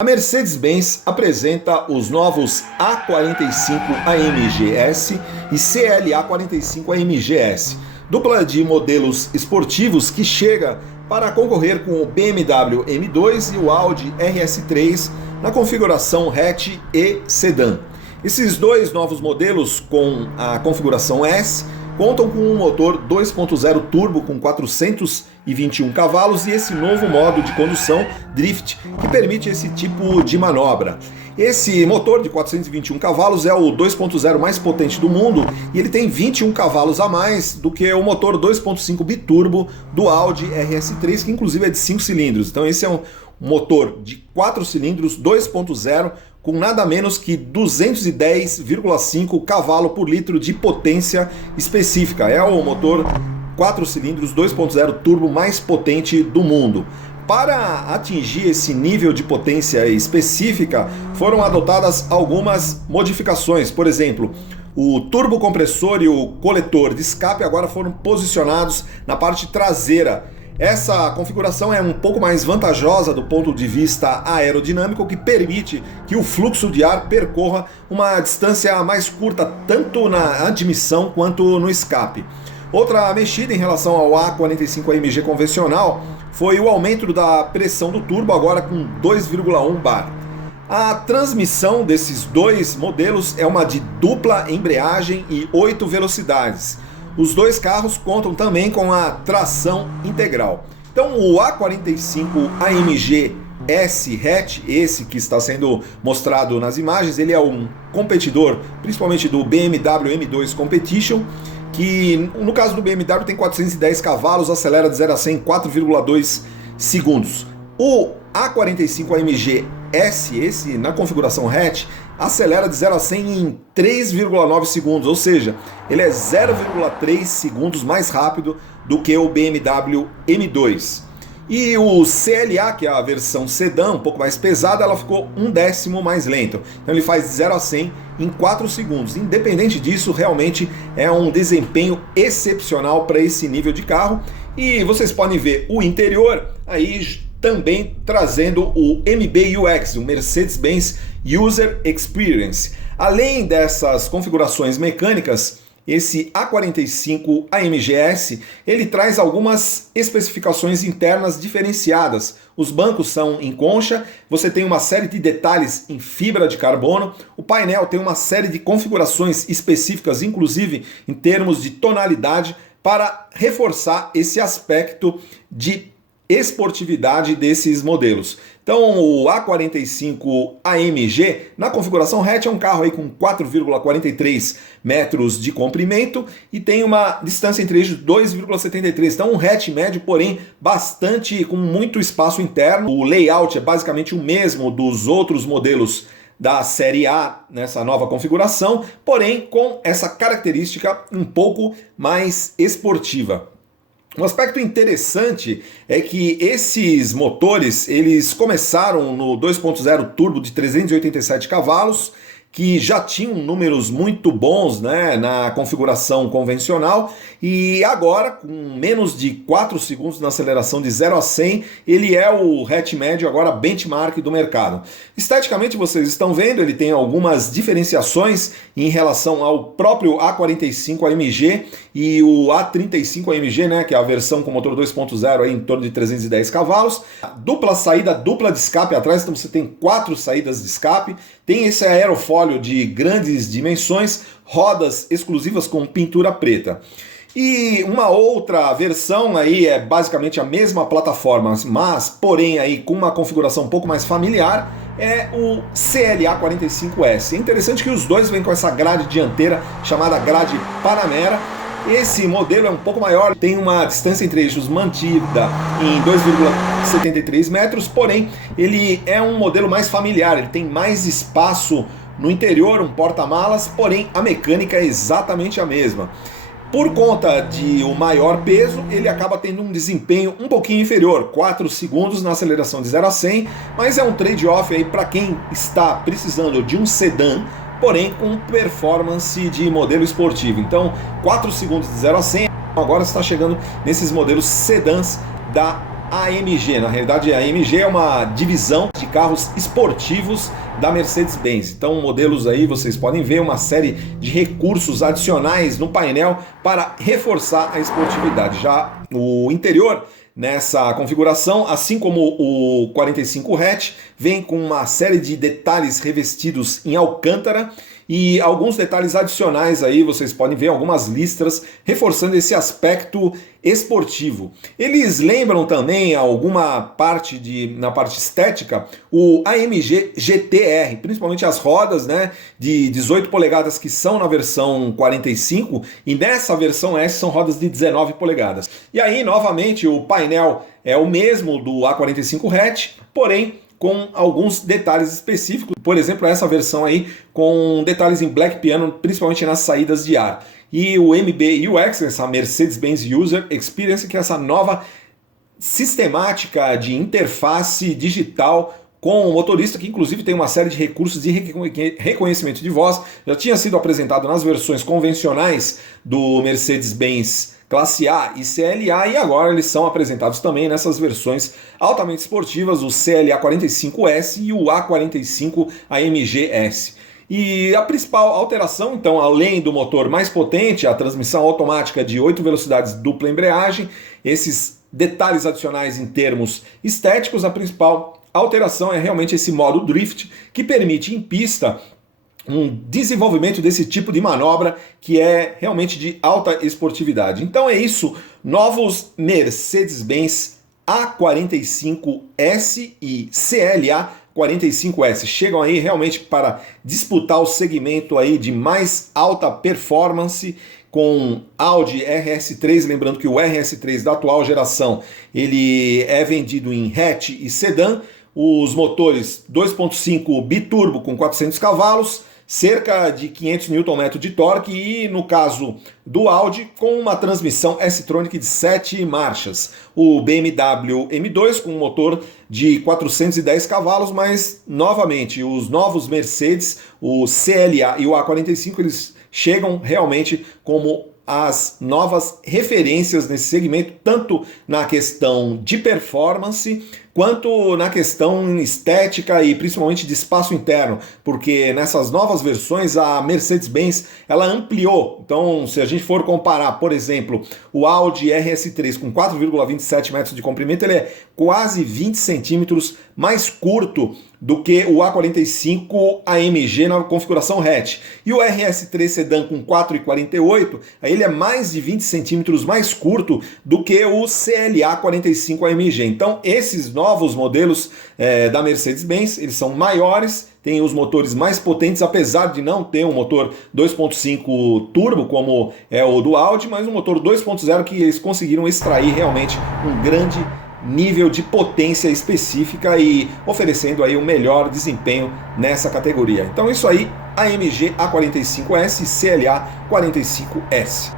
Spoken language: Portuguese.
A Mercedes-Benz apresenta os novos A45 AMG S e CLA 45 AMG S, dupla de modelos esportivos que chega para concorrer com o BMW M2 e o Audi RS3 na configuração hatch e sedã. Esses dois novos modelos com a configuração S contam com um motor 2.0 turbo com 421 cavalos e esse novo modo de condução Drift que permite esse tipo de manobra. Esse motor de 421 cavalos é o 2.0 mais potente do mundo e ele tem 21 cavalos a mais do que o motor 2.5 biturbo do Audi RS3, que inclusive é de 5 cilindros. Então esse é um motor de 4 cilindros 2.0 com nada menos que 210,5 cavalo por litro de potência específica. É o motor 4 cilindros 2.0 turbo mais potente do mundo. Para atingir esse nível de potência específica, foram adotadas algumas modificações. Por exemplo, o turbocompressor e o coletor de escape agora foram posicionados na parte traseira. Essa configuração é um pouco mais vantajosa do ponto de vista aerodinâmico, que permite que o fluxo de ar percorra uma distância mais curta, tanto na admissão quanto no escape. Outra mexida em relação ao A45 AMG convencional foi o aumento da pressão do turbo, agora com 2,1 bar. A transmissão desses dois modelos é uma de dupla embreagem e 8 velocidades. Os dois carros contam também com a tração integral. Então o A45 AMG S hatch, esse que está sendo mostrado nas imagens, ele é um competidor, principalmente do BMW M2 Competition, que no caso do BMW tem 410 cavalos, acelera de 0 a 100 em 4,2 segundos. O A45 AMG S, esse na configuração hatch, acelera de 0 a 100 em 3,9 segundos, ou seja, ele é 0,3 segundos mais rápido do que o BMW M2. E o CLA, que é a versão sedã, um pouco mais pesada, ela ficou 1/10 mais lento. Então ele faz de 0 a 100 em 4 segundos. Independente disso, realmente é um desempenho excepcional para esse nível de carro. E vocês podem ver o interior aí também trazendo o MBUX, o Mercedes-Benz User Experience. Além dessas configurações mecânicas, esse A45 AMG S, ele traz algumas especificações internas diferenciadas. Os bancos são em concha, você tem uma série de detalhes em fibra de carbono, o painel tem uma série de configurações específicas, inclusive em termos de tonalidade, para reforçar esse aspecto de esportividade desses modelos. Então o A45 AMG na configuração hatch é um carro aí com 4,43 metros de comprimento e tem uma distância entre eixos de 2,73. Então um hatch médio, porém com muito espaço interno. O layout é basicamente o mesmo dos outros modelos da série A nessa nova configuração, porém com essa característica um pouco mais esportiva. Um aspecto interessante é que esses motores, eles começaram no 2.0 turbo de 387 cavalos, que já tinham números muito bons, né, na configuração convencional, e agora, com menos de 4 segundos na aceleração de 0 a 100, ele é o hatch médio agora benchmark do mercado. Esteticamente, vocês estão vendo, ele tem algumas diferenciações em relação ao próprio A45 AMG e o A35 AMG, né, que é a versão com motor 2.0 aí em torno de 310 cavalos. Dupla saída, dupla de escape atrás, então você tem 4 saídas de escape. Tem esse aerofólio de grandes dimensões, rodas exclusivas com pintura preta. E uma outra versão aí é basicamente a mesma plataforma, mas porém aí com uma configuração um pouco mais familiar, é o CLA 45S. É interessante que os dois vêm com essa grade dianteira chamada grade Panamera. Esse modelo é um pouco maior, tem uma distância entre eixos mantida em 2,73 metros, porém ele é um modelo mais familiar, ele tem mais espaço no interior, um porta-malas, porém a mecânica é exatamente a mesma. Por conta de o maior peso, ele acaba tendo um desempenho um pouquinho inferior, 4 segundos na aceleração de 0 a 100, mas é um trade-off aí para quem está precisando de um sedã, porém com performance de modelo esportivo. Então 4 segundos de 0 a 100, agora está chegando nesses modelos sedãs da AMG. Na realidade, a AMG é uma divisão de carros esportivos da Mercedes-Benz. Então, modelos aí, vocês podem ver uma série de recursos adicionais no painel para reforçar a esportividade. Já o interior nessa configuração, assim como o 45 hatch, vem com uma série de detalhes revestidos em alcântara e alguns detalhes adicionais aí, vocês podem ver algumas listras reforçando esse aspecto esportivo. Eles lembram também alguma parte na parte estética o AMG GTR, principalmente as rodas, né, de 18 polegadas que são na versão 45 e nessa versão S são rodas de 19 polegadas. E aí, novamente, o painel é o mesmo do A45 hatch, porém com alguns detalhes específicos, por exemplo, essa versão aí com detalhes em Black Piano, principalmente nas saídas de ar. E o MBUX, essa Mercedes-Benz User Experience, que é essa nova sistemática de interface digital com o motorista, que inclusive tem uma série de recursos de reconhecimento de voz. Já tinha sido apresentado nas versões convencionais do Mercedes-Benz Classe A e CLA, e agora eles são apresentados também nessas versões altamente esportivas, o CLA 45S e o A45 AMG-S. E a principal alteração, então, além do motor mais potente, a transmissão automática de 8 velocidades dupla embreagem, esses detalhes adicionais em termos estéticos, a principal alteração é realmente esse modo Drift, que permite em pista um desenvolvimento desse tipo de manobra que é realmente de alta esportividade. Então é isso, novos Mercedes-Benz A45S e CLA 45S chegam aí realmente para disputar o segmento aí de mais alta performance com Audi RS3, lembrando que o RS3 da atual geração ele é vendido em hatch e sedã, os motores 2.5 biturbo com 400 cavalos, cerca de 500 Nm de torque e, no caso do Audi, com uma transmissão S-Tronic de 7 marchas. O BMW M2 com um motor de 410 cavalos, mas, novamente, os novos Mercedes, o CLA e o A45, eles chegam realmente como as novas referências nesse segmento, tanto na questão de performance, quanto na questão estética e principalmente de espaço interno, porque nessas novas versões a Mercedes-Benz ela ampliou. Então, se a gente for comparar, por exemplo, o Audi RS3 com 4,27 metros de comprimento, ele é quase 20 centímetros mais curto do que o A45 AMG na configuração hatch. E o RS3 Sedan com 4,48, aí ele é mais de 20 centímetros mais curto do que o CLA 45 AMG. Então, esses novos modelos da Mercedes-Benz, eles são maiores, têm os motores mais potentes, apesar de não ter um motor 2.5 turbo, como é o do Audi, mas um motor 2.0 que eles conseguiram extrair realmente um grande nível de potência específica e oferecendo aí o melhor desempenho nessa categoria. Então isso aí, AMG A45S e CLA 45S.